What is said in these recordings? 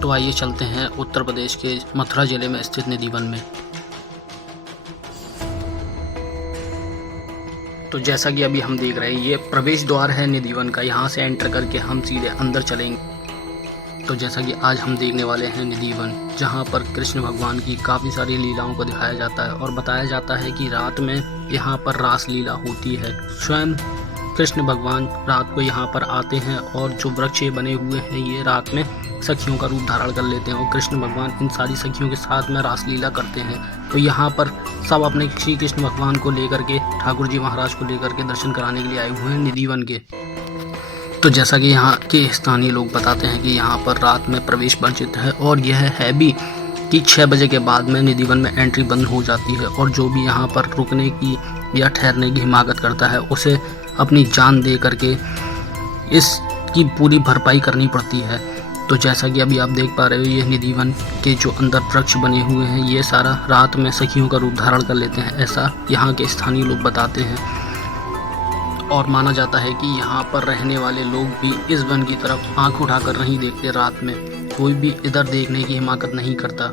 तो आइए चलते हैं उत्तर प्रदेश के मथुरा जिले में स्थित निधिवन में। तो जैसा कि अभी हम देख रहे हैं, ये प्रवेश द्वार है निधिवन का। यहाँ से एंटर करके हम सीधे अंदर चलेंगे। तो जैसा कि आज हम देखने वाले हैं निधिवन, जहाँ पर कृष्ण भगवान की काफ़ी सारी लीलाओं को दिखाया जाता है और बताया जाता है कि रात में यहाँ पर रास लीला होती है। स्वयं कृष्ण भगवान रात को यहाँ पर आते हैं और जो वृक्ष बने हुए हैं ये रात में सखियों का रूप धारण कर लेते हैं और कृष्ण भगवान इन सारी सखियों के साथ में रास लीला करते हैं। तो यहाँ पर सब अपने श्री कृष्ण भगवान को लेकर के, ठाकुर जी महाराज को लेकर के दर्शन कराने के लिए आए हुए हैं निधिवन के। तो जैसा कि यहाँ के स्थानीय लोग बताते हैं कि यहाँ पर रात में प्रवेश वर्जित है और यह है भी कि 6 बजे के बाद में निधिवन में एंट्री बंद हो जाती है और जो भी यहाँ पर रुकने की या ठहरने की हिमाकत करता है उसे अपनी जान दे करके इसकी पूरी भरपाई करनी पड़ती है। तो जैसा कि अभी आप देख पा रहे हो, ये निधिवन के जो अंदर वृक्ष बने हुए हैं ये सारा रात में सखियों का रूप धारण कर लेते हैं, ऐसा यहाँ के स्थानीय लोग बताते हैं। और माना जाता है कि यहाँ पर रहने वाले लोग भी इस वन की तरफ आंख उठाकर नहीं देखते। रात में कोई भी इधर देखने की हिमाकत नहीं करता।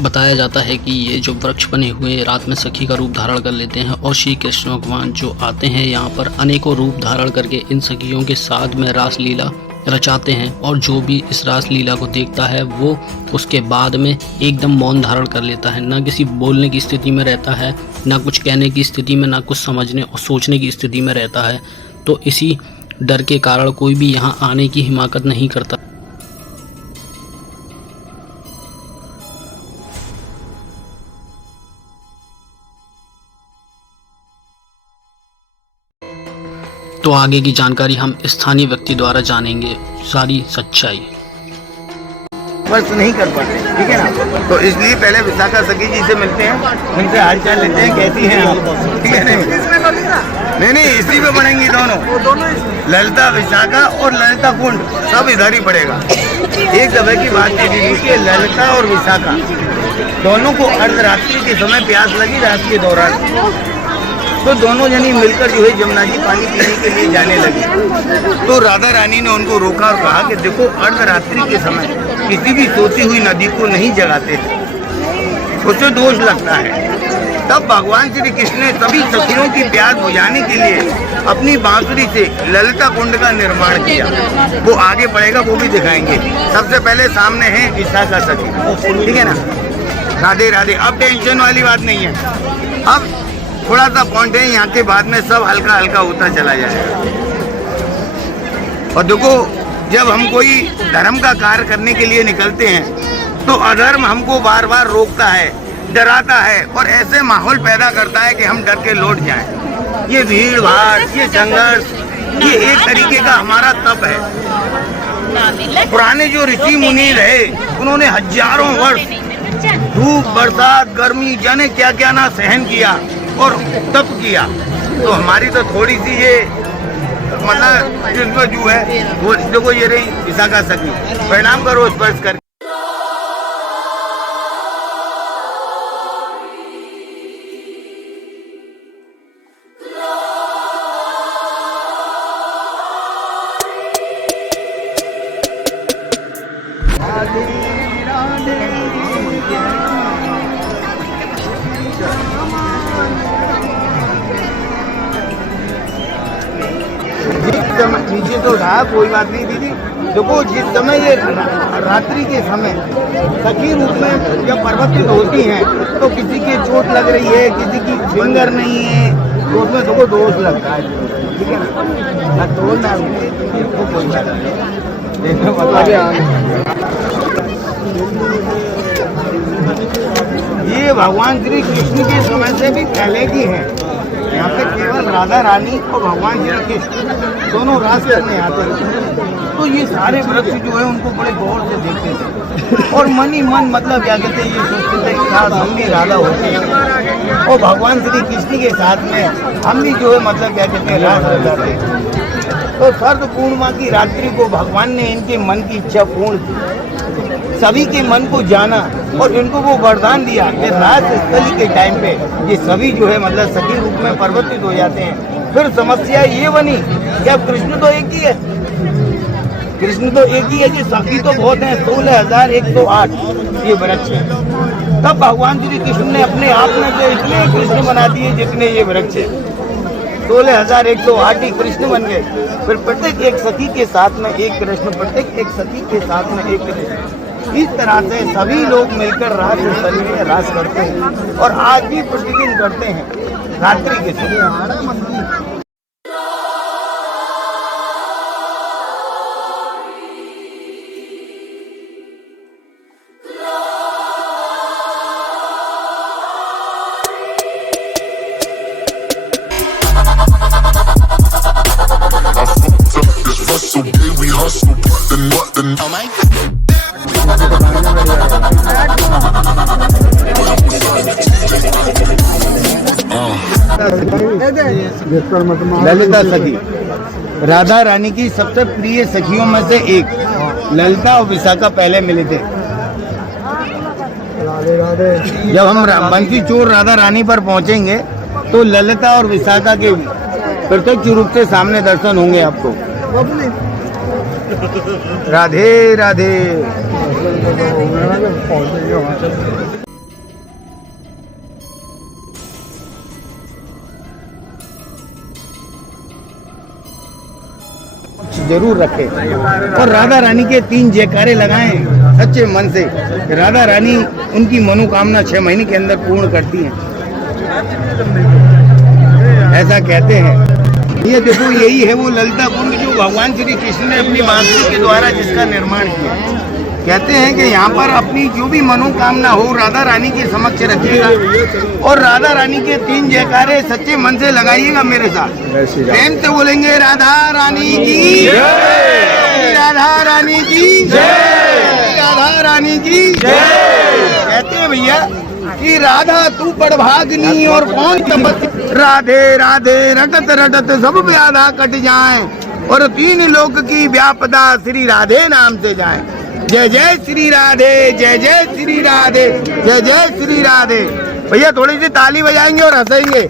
बताया जाता है कि ये जो वृक्ष बने हुए हैं रात में सखी का रूप धारण कर लेते हैं और श्री कृष्ण भगवान जो आते हैं यहाँ पर अनेकों रूप धारण करके इन सखियों के साथ में रास लीला रचाते हैं। और जो भी इस रास लीला को देखता है वो उसके बाद में एकदम मौन धारण कर लेता है, ना किसी बोलने की स्थिति में रहता है, ना कुछ कहने की स्थिति में, ना कुछ समझने और सोचने की स्थिति में रहता है। तो इसी डर के कारण कोई भी यहाँ आने की हिमाकत नहीं करता। तो आगे की जानकारी हम स्थानीय व्यक्ति द्वारा जानेंगे, सारी सच्चाई। बस नहीं कर पाते, ठीक है ना। तो इसलिए पहले विशाखा सखी जी से मिलते हैं, उनसे हाल चाल लेते हैं, कैसी हैं आप, ठीक है। नहीं इसी पे पड़ेंगी दोनों, ललिता विशाखा और ललिता कुंड सब इधर ही पड़ेगा। एक दफे की बात की ललिता और विशाखा दोनों को अर्धरात्रि के समय प्यास लगी रात के दौरान। तो दोनों जनी मिलकर जो है जमुना जी पानी पीने के लिए जाने लगी। तो राधा रानी ने उनको रोका और कहा कि देखो अर्धरात्रि के समय किसी भी सोती हुई नदी को नहीं जगाते थे, उसे दोष लगता है। तब भगवान श्री कृष्ण ने सभी सखियों की प्यास बुझाने के लिए अपनी बांसुरी से ललिता कुंड का निर्माण किया। वो आगे पड़ेगा, वो भी दिखाएंगे। सबसे पहले सामने है विशाखा सखी, ठीक है ना। राधे राधे। अब टेंशन वाली बात नहीं है, अब थोड़ा सा पॉइंट है, यहाँ के बाद में सब हल्का हल्का होता चला जाएगा। और देखो, जब हम कोई धर्म का कार्य करने के लिए निकलते हैं तो अधर्म हमको बार बार रोकता है, डराता है और ऐसे माहौल पैदा करता है कि हम डर के लौट जाएं। ये भीड़ भाड़, ये संघर्ष, ये एक तरीके का हमारा तप है। पुराने जो ऋषि मुनि रहे उन्होंने हजारों वर्ष धूप, बरसात, गर्मी, जाने क्या क्या ना सहन किया और तप किया। तो हमारी तो थोड़ी सी ये मतलब जिसमें जो है वो देखो, ये रही विशाखा सखी। प्रणाम करो स्पर्श कर। नीचे तो था, कोई बात नहीं दीदी। देखो, जिस समय ये रात्रि के समय सखी रूप में जब प्रवर्तित होती हैं तो किसी की चोट लग रही है, किसी की फिंगर नहीं है, तो उसमें देखो दोष लगता है, ठीक है ना। तोड़ना तो कोई बात नहीं, ये भगवान श्री कृष्ण के समय से भी पहले की है। यहाँ पे केवल राधा रानी और भगवान श्री कृष्ण दोनों रास करने आते हैं। तो ये सारे वृक्ष जो है उनको बड़े गौर से देखते थे और मन ही मन मतलब क्या कहते हैं, ये सोचते थे कि हम भी राधा होते हैं और भगवान श्री कृष्ण के साथ में हम भी जो है मतलब क्या कहते हैं रास हो जाते हैं। तो सर्द पूर्णिमा की रात्रि को भगवान ने इनके मन की इच्छा पूर्ण की, सभी के मन को जाना और इनको वो वरदान दिया कि रात स्थली के टाइम पे ये सभी जो है मतलब सखी रूप में परिवर्तित हो जाते हैं। फिर समस्या ये बनी कि अब कृष्ण तो एक ही है, कृष्ण तो एक ही है, जी सखी तो बहुत हैं, 16,108 ये वृक्ष है। तब भगवान श्री कृष्ण ने अपने आप में से इतने कृष्ण बना दिए जितने ये वृक्ष है, 16,108 ही कृष्ण बन गए। फिर प्रत्येक एक सखी के साथ में एक कृष्ण, प्रत्येक एक सखी के साथ में एक कृष्ण। इस तरह से सभी लोग मिलकर रास स्थली में रास करते हैं और आज भी प्रतिदिन करते हैं रात्रि के समय। So we hustle, then what then? Oh my. Lalita सखी राधा रानी की सबसे प्रिय सखियों में से एक ललिता और विशाखा पहले मिले थे। जब हम बंसी चोर राधा रानी पर पहुंचेंगे तो ललिता और विशाखा के प्रत्यक्ष रूप से सामने दर्शन होंगे आपको। राधे राधे। जरूर रखें और राधा रानी के 3 जयकारे लगाएं सच्चे मन से। राधा रानी उनकी मनोकामना 6 महीने के अंदर पूर्ण करती हैं, ऐसा कहते हैं। ये देखो यही है वो ललिता कुंड जो भगवान श्री कृष्ण ने अपनी बांसुरी के द्वारा जिसका निर्माण किया। कहते हैं कि यहाँ पर अपनी जो भी मनोकामना हो राधा रानी के समक्ष रखिएगा और राधा रानी के 3 जयकारे सच्चे मन से लगाइएगा मेरे साथ। प्रेम से बोलेंगे राधा रानी की जय, राधा रानी की जय, राधा रानी की जय। कहते हैं भैया कि राधा तू बड़भाग्नी और कौन तपस्वी, राधे राधे रटत रटत सब व्याधा कट जाए और 3 लोक की व्यापदा श्री राधे नाम से जाए। जय जय श्री राधे, जय जय श्री राधे, जय जय श्री राधे। भैया थोड़ी सी ताली बजाएंगे और हंसेंगे।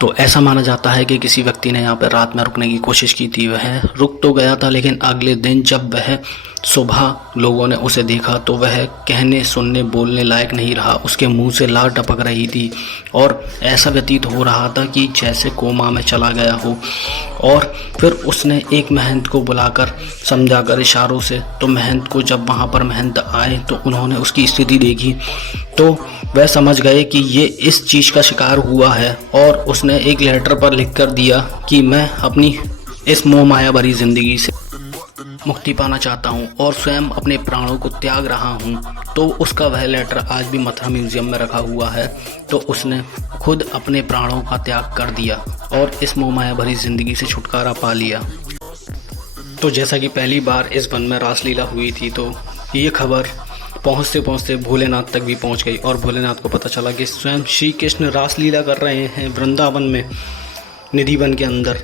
तो ऐसा माना जाता है कि किसी व्यक्ति ने यहाँ पर रात में रुकने की कोशिश की थी। वह रुक तो गया था, लेकिन अगले दिन जब वह सुबह लोगों ने उसे देखा तो वह कहने सुनने बोलने लायक नहीं रहा। उसके मुंह से लार टपक रही थी और ऐसा व्यतीत हो रहा था कि जैसे कोमा में चला गया हो। और फिर उसने एक महंत को बुलाकर समझाकर इशारों से, तो महंत को जब वहाँ पर महंत आए तो उन्होंने उसकी स्थिति देखी तो वह समझ गए कि ये इस चीज़ का शिकार हुआ है। और उसने एक लेटर पर लिख कर दिया कि मैं अपनी इस मोह माया भरी ज़िंदगी से मुक्ति पाना चाहता हूँ और स्वयं अपने प्राणों को त्याग रहा हूँ। तो उसका वह लेटर आज भी मथुरा म्यूजियम में रखा हुआ है। तो उसने खुद अपने प्राणों का त्याग कर दिया और इस मोह माया भरी ज़िंदगी से छुटकारा पा लिया। तो जैसा कि पहली बार इस वन में रासलीला हुई थी, तो ये खबर पहुँचते पहुँचते भोलेनाथ तक भी पहुँच गई और भोलेनाथ को पता चला कि स्वयं श्री कृष्ण रासलीला कर रहे हैं वृंदावन में, निधि वन के अंदर।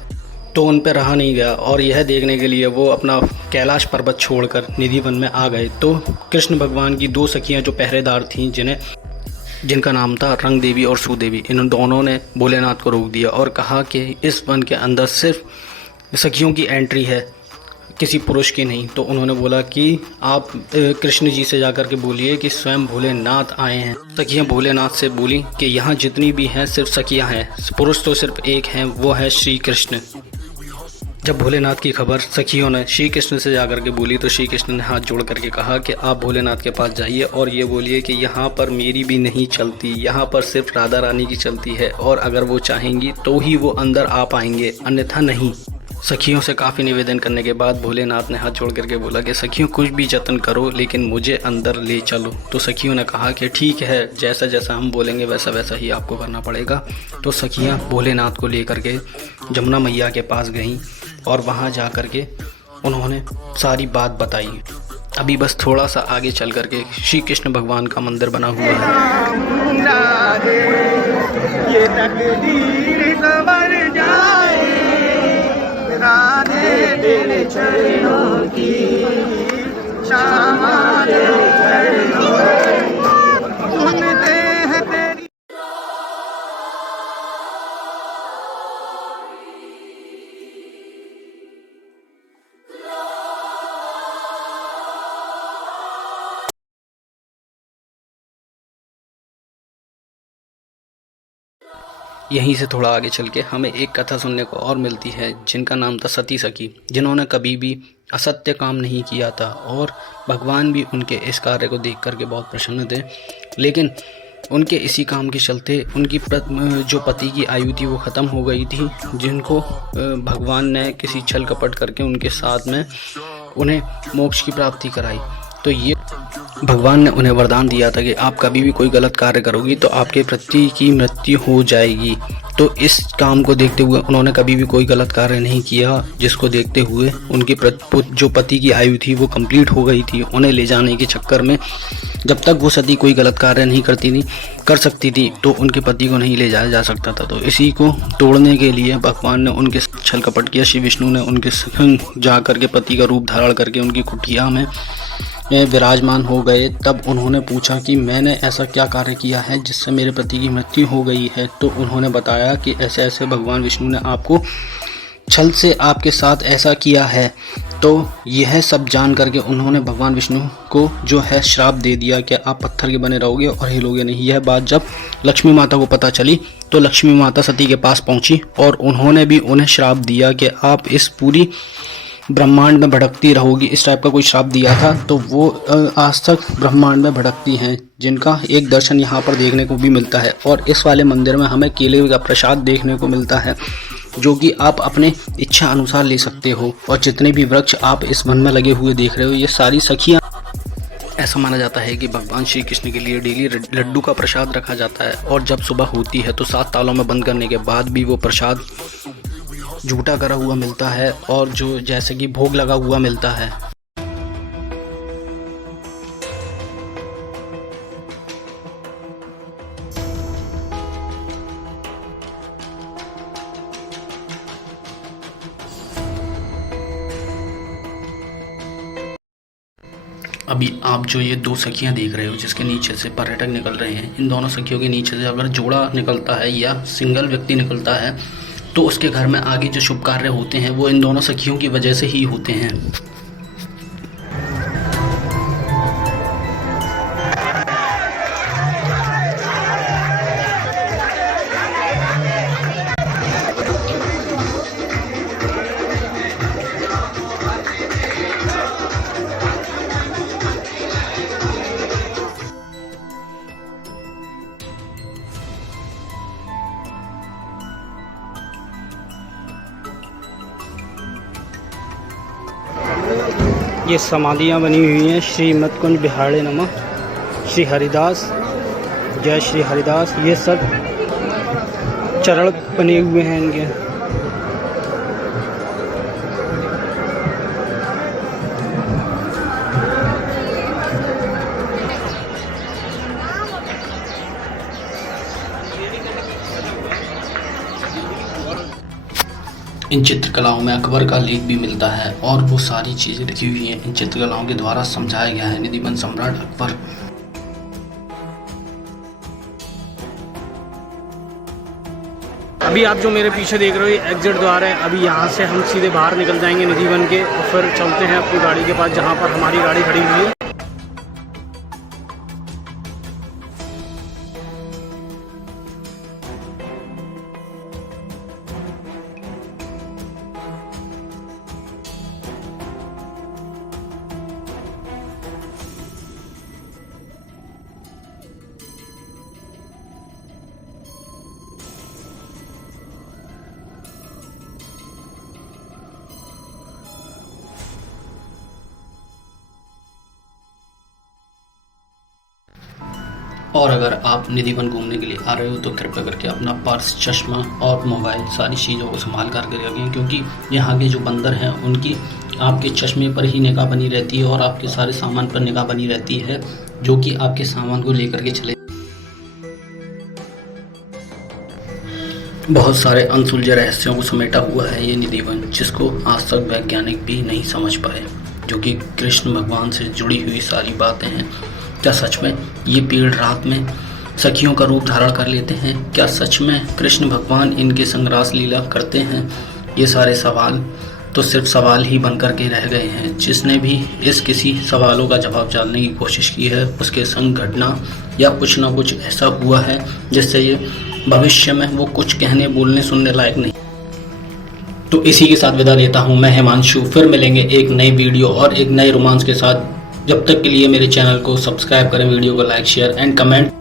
तो उन पर रहा नहीं गया और यह देखने के लिए वो अपना कैलाश पर्वत छोड़कर निधि वन में आ गए। तो कृष्ण भगवान की 2 सखियां जो पहरेदार थीं, जिनका नाम था रंग देवी और सुदेवी, इन दोनों ने भोलेनाथ को रोक दिया और कहा कि इस वन के अंदर सिर्फ सखियों की एंट्री है, किसी पुरुष की नहीं। तो उन्होंने बोला कि आप कृष्ण जी से जाकर के बोलिए कि स्वयं भोलेनाथ आए हैं। सखियां भोलेनाथ से बोली कि यहाँ जितनी भी हैं सिर्फ सखियां हैं, पुरुष तो सिर्फ एक हैं, वो है श्री कृष्ण। जब भोलेनाथ की खबर सखियों ने श्री कृष्ण से जाकर के बोली तो श्री कृष्ण ने हाथ जोड़ करके कहा कि आप भोलेनाथ के पास जाइए और ये बोलिए कि यहाँ पर मेरी भी नहीं चलती, यहाँ पर सिर्फ राधा रानी की चलती है और अगर वो चाहेंगी तो ही वो अंदर आ पाएंगे, अन्यथा नहीं। सखियों से काफ़ी निवेदन करने के बाद भोलेनाथ ने हाथ जोड़ करके बोला कि सखियों कुछ भी जतन करो लेकिन मुझे अंदर ले चलो। तो सखियों ने कहा कि ठीक है, जैसा जैसा हम बोलेंगे वैसा वैसा ही आपको करना पड़ेगा। तो सखियां भोलेनाथ को लेकर के जमुना मैया के पास गईं और वहां जा कर के उन्होंने सारी बात बताई। अभी बस थोड़ा सा आगे चल करके श्री कृष्ण भगवान का मंदिर बना हुआ है। तेरे चरणों की क्षमा दे सुनते हैं तेरी। यहीं से थोड़ा आगे चल के हमें एक कथा सुनने को और मिलती है जिनका नाम था सती सखी, जिन्होंने कभी भी असत्य काम नहीं किया था और भगवान भी उनके इस कार्य को देख करके बहुत प्रसन्न थे। लेकिन उनके इसी काम के चलते उनकी जो पति की आयु थी वो ख़त्म हो गई थी, जिनको भगवान ने किसी छल कपट करके उनके साथ में उन्हें मोक्ष की प्राप्ति कराई। तो ये भगवान ने उन्हें वरदान दिया था कि आप कभी भी कोई गलत कार्य करोगी तो आपके पति की मृत्यु हो जाएगी। तो इस काम को देखते हुए उन्होंने कभी भी कोई गलत कार्य नहीं किया, जिसको देखते हुए उनके जो पति की आयु थी वो कंप्लीट हो गई थी। उन्हें ले जाने के चक्कर में जब तक वो सती कोई गलत कार्य नहीं कर सकती थी तो उनके पति को नहीं ले जाया जा सकता था। तो इसी को तोड़ने के लिए भगवान ने उनके छल कपट किया। श्री विष्णु ने उनके संग जा करके पति का रूप धारण करके उनकी कुटिया में विराजमान हो गए। तब उन्होंने पूछा कि मैंने ऐसा क्या कार्य किया है जिससे मेरे पति की मृत्यु हो गई है। तो उन्होंने बताया कि ऐसे ऐसे भगवान विष्णु ने आपको छल से आपके साथ ऐसा किया है। तो यह सब जान करके उन्होंने भगवान विष्णु को जो है श्राप दे दिया कि आप पत्थर के बने रहोगे और हिलोगे नहीं। यह बात जब लक्ष्मी माता को पता चली तो लक्ष्मी माता सती के पास पहुंची और उन्होंने भी उन्हें श्राप दिया कि आप इस पूरी ब्रह्मांड में भटकती रहोगी। इस टाइप का कोई श्राप दिया था। तो वो आज तक ब्रह्मांड में भटकती हैं, जिनका एक दर्शन यहाँ पर देखने को भी मिलता है। और इस वाले मंदिर में हमें केले का प्रसाद देखने को मिलता है, जो कि आप अपने इच्छा अनुसार ले सकते हो। और जितने भी वृक्ष आप इस वन में लगे हुए देख रहे हो, ये सारी सखियाँ। ऐसा माना जाता है कि भगवान श्री कृष्ण के लिए डेली लड्डू का प्रसाद रखा जाता है और जब सुबह होती है तो 7 तालों में बंद करने के बाद भी वो प्रसाद झूठा करा हुआ मिलता है और जो जैसे कि भोग लगा हुआ मिलता है। अभी आप जो ये 2 सखियां देख रहे हो जिसके नीचे से पर्यटक निकल रहे हैं, इन दोनों सखियों के नीचे से अगर जोड़ा निकलता है या सिंगल व्यक्ति निकलता है तो उसके घर में आगे जो शुभ कार्य होते हैं वो इन दोनों सखियों की वजह से ही होते हैं। ये समाधियाँ बनी हुई हैं श्री मतकुंज बिहाड़े नमः, श्री हरिदास, जय श्री हरिदास। ये सब चरण बने हुए हैं इनके। इन चित्रकलाओं में अकबर का लेख भी मिलता है और वो सारी चीज़ें लिखी हुई हैं इन चित्रकलाओं के द्वारा समझाया गया है निधिवन सम्राट अकबर। अभी आप जो मेरे पीछे देख रहे हो ये एग्जिट द्वार है। अभी यहाँ से हम सीधे बाहर निकल जाएंगे निधिवन के और फिर चलते हैं अपनी गाड़ी के पास जहाँ पर हमारी गाड़ी खड़ी हुई है। और अगर आप निधिवन घूमने के लिए आ रहे हो तो कृपया करके अपना पर्स, चश्मा और मोबाइल सारी चीज़ों को संभाल करके रखें, क्योंकि यहाँ के जो बंदर हैं उनकी आपके चश्मे पर ही निगाह बनी रहती है और आपके सारे सामान पर निगाह बनी रहती है, जो कि आपके सामान को लेकर के चले। बहुत सारे अनसुलझे रहस्यों को समेटा हुआ है ये निधिवन, जिसको आज तक वैज्ञानिक भी नहीं समझ पाए, जो कि कृष्ण भगवान से जुड़ी हुई सारी बातें हैं। क्या सच में ये पेड़ रात में सखियों का रूप धारण कर लेते हैं? क्या सच में कृष्ण भगवान इनके संग रास लीला करते हैं? ये सारे सवाल तो सिर्फ सवाल ही बनकर के रह गए हैं। जिसने भी इस किसी सवालों का जवाब जानने की कोशिश की है, उसके संग घटना या कुछ ना कुछ ऐसा हुआ है जिससे ये भविष्य में वो कुछ कहने बोलने सुनने लायक नहीं। तो इसी के साथ विदा लेता हूँ मैं हिमांशु। फिर मिलेंगे एक नई वीडियो और एक नए रोमांस के साथ। जब तक के लिए मेरे चैनल को सब्सक्राइब करें, वीडियो को लाइक शेयर एंड कमेंट